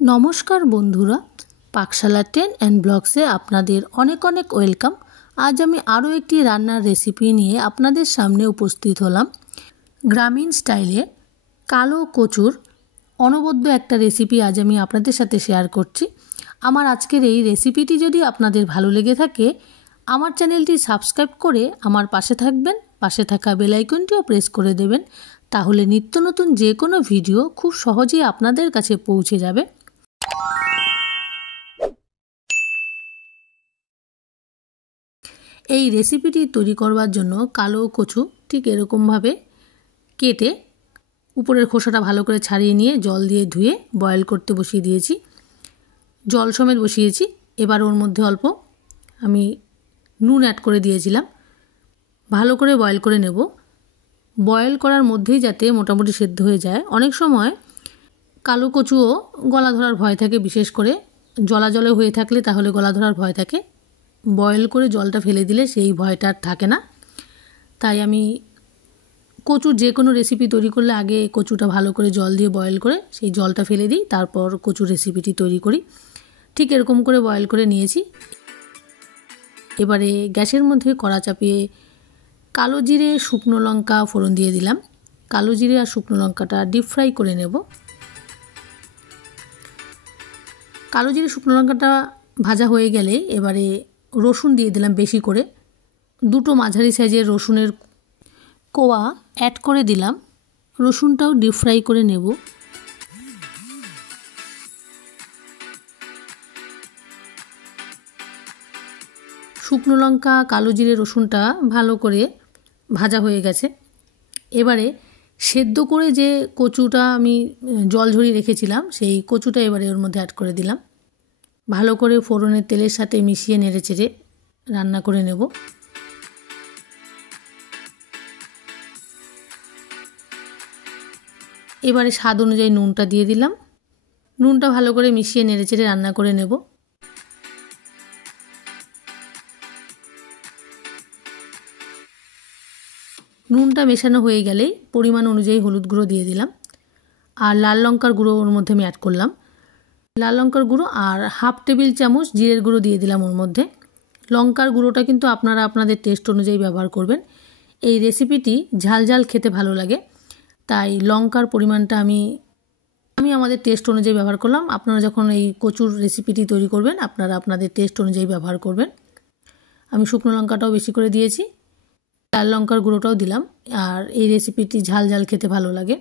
নমস্কার বন্ধুরা, পাকশালা ten and ব্লগসে আপনাদের অনেক অনেক ওয়েলকাম। আজ আমি আরও একটি রান্নার রেসিপি নিয়ে আপনাদের সামনে উপস্থিত হলাম। গ্রামীণ স্টাইলে কালো কচুর অনবদ্য একটা রেসিপি আজ আমি আপনাদের সাথে শেয়ার করছি। আমার আজকের এই রেসিপিটি যদি আপনাদের ভালো লেগে থাকে, আমার চ্যানেলটি সাবস্ক্রাইব করে আমার পাশে থাকবেন, পাশে থাকা বেল আইকনটিও প্রেস করে দেবেন। তাহলে নিত্য নতুন যে কোনো ভিডিও খুব সহজেই আপনাদের কাছে পৌঁছে যাবে। এই রেসিপিটি তৈরি করবার জন্য কালো কচু ঠিক এরকমভাবে কেটে উপরের খোসাটা ভালো করে ছাড়িয়ে নিয়ে জল দিয়ে ধুয়ে বয়েল করতে বসিয়ে দিয়েছি। জল সমেত বসিয়েছি। এবার ওর মধ্যে অল্প আমি নুন অ্যাড করে দিয়েছিলাম। ভালো করে বয়েল করে নেব। বয়েল করার মধ্যেই যাতে মোটামুটি সেদ্ধ হয়ে যায়। অনেক সময় কালো কচুও গলা ধরার ভয় থাকে, বিশেষ করে জলা জলে হয়ে থাকলে তাহলে গলা ধরার ভয় থাকে। বয়েল করে জলটা ফেলে দিলে সেই ভয়টা আর থাকে না। তাই আমি কচুর যে কোনো রেসিপি তৈরি করলে আগে কচুটা ভালো করে জল দিয়ে বয়েল করে সেই জলটা ফেলে দিই, তারপর কচুর রেসিপিটি তৈরি করি। ঠিক এরকম করে বয়েল করে নিয়েছি। এবারে গ্যাসের মধ্যে কড়া চাপিয়ে কালো জিরে, শুকনো লঙ্কা ফোড়ন দিয়ে দিলাম। কালো জিরে আর শুকনো লঙ্কাটা ডিপ ফ্রাই করে নেব। কালো জিরে শুকনো লঙ্কাটা ভাজা হয়ে গেলে এবারে রসুন দিয়ে দিলাম বেশি করে। দুটো মাঝারি সাইজের রসুনের কোয়া অ্যাড করে দিলাম। রসুনটাও ডিপ ফ্রাই করে নেব। শুকনো লঙ্কা, কালো জিরে, রসুনটা ভালো করে ভাজা হয়ে গেছে। এবারে সেদ্ধ করে যে কচুটা আমি জল ঝরিয়ে রেখেছিলাম সেই কচুটা এবারে ওর মধ্যে অ্যাড করে দিলাম। ভালো করে ফোড়নের তেলের সাথে মিশিয়ে নেড়েচেড়ে রান্না করে নেব। এবারে স্বাদ অনুযায়ী নুনটা দিয়ে দিলাম। নুনটা ভালো করে মিশিয়ে নেড়েচেড়ে রান্না করে নেব। নুনটা মেশানো হয়ে গেলেই পরিমাণ অনুযায়ী হলুদ গুঁড়ো দিয়ে দিলাম। আর লাল লঙ্কার গুঁড়ো ওর মধ্যে আমি অ্যাড করলাম। লাল লঙ্কার গুঁড়ো আর হাফ টেবিল চামচ জিরের গুঁড়ো দিয়ে দিলাম ওর মধ্যে। লঙ্কার গুঁড়োটা কিন্তু আপনারা আপনাদের টেস্ট অনুযায়ী ব্যবহার করবেন। এই রেসিপিটি ঝাল ঝাল খেতে ভালো লাগে, তাই লঙ্কার পরিমাণটা আমি আমাদের টেস্ট অনুযায়ী ব্যবহার করলাম। আপনারা যখন এই কচুর রেসিপিটি তৈরি করবেন আপনারা আপনাদের টেস্ট অনুযায়ী ব্যবহার করবেন। আমি শুকনো লঙ্কাটাও বেশি করে দিয়েছি, লাল লঙ্কার গুঁড়োটাও দিলাম। আর এই রেসিপিটি ঝাল ঝাল খেতে ভালো লাগে।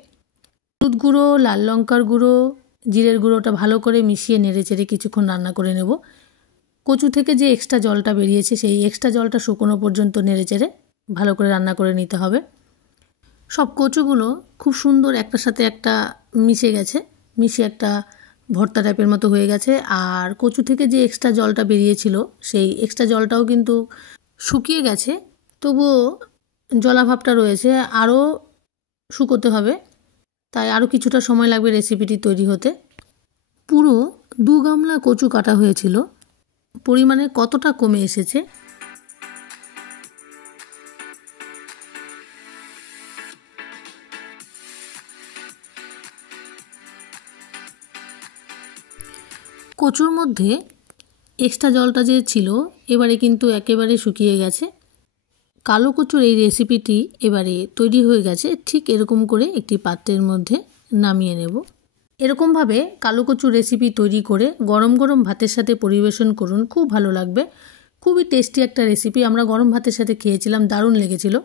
হলুদ গুঁড়ো, লাল লঙ্কার গুঁড়ো, জিরের গুঁড়োটা ভালো করে মিশিয়ে নেড়েচেড়ে কিছুক্ষণ রান্না করে নেব। কচু থেকে যে এক্সট্রা জলটা বেরিয়েছে সেই এক্সট্রা জলটা শুকনো পর্যন্ত নেড়েচেড়ে ভালো করে রান্না করে নিতে হবে। সব কচুগুলো খুব সুন্দর একটার সাথে একটা মিশে গেছে, মিশে একটা ভর্তা টাইপের মতো হয়ে গেছে। আর কচু থেকে যে এক্সট্রা জলটা বেরিয়েছিল সেই এক্সট্রা জলটাও কিন্তু শুকিয়ে গেছে, তবুও জলাভাবটা রয়েছে, আরও শুকোতে হবে। তাই আরও কিছুটা সময় লাগবে রেসিপিটি তৈরি হতে। পুরো 2 গামলা কচু কাটা হয়েছিল। পরিমাণে কতটা কমে এসেছে কচুর মধ্যে এক্সট্রা জলটা যে ছিল এবারে কিন্তু একেবারে শুকিয়ে গেছে। কালো কচুর এই রেসিপিটি এবারে তৈরি হয়ে গেছে। ঠিক এরকম করে একটি পাত্রের মধ্যে নামিয়ে নেব। এরকমভাবে কালো কচুর রেসিপি তৈরি করে গরম গরম ভাতের সাথে পরিবেশন করুন, খুব ভালো লাগবে। খুবই টেস্টি একটা রেসিপি। আমরা গরম ভাতের সাথে খেয়েছিলাম, দারুণ লেগেছিল।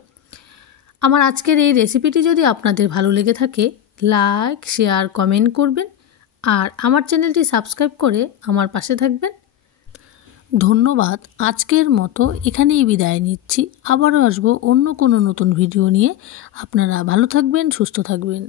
আমার আজকের এই রেসিপিটি যদি আপনাদের ভালো লেগে থাকে লাইক, শেয়ার, কমেন্ট করবেন। আর আমার চ্যানেলটি সাবস্ক্রাইব করে আমার পাশে থাকবেন। ধন্যবাদ। আজকের মতো এখানেই বিদায় নিচ্ছি। আবারও আসবো অন্য কোনো নতুন ভিডিও নিয়ে। আপনারা ভালো থাকবেন, সুস্থ থাকবেন।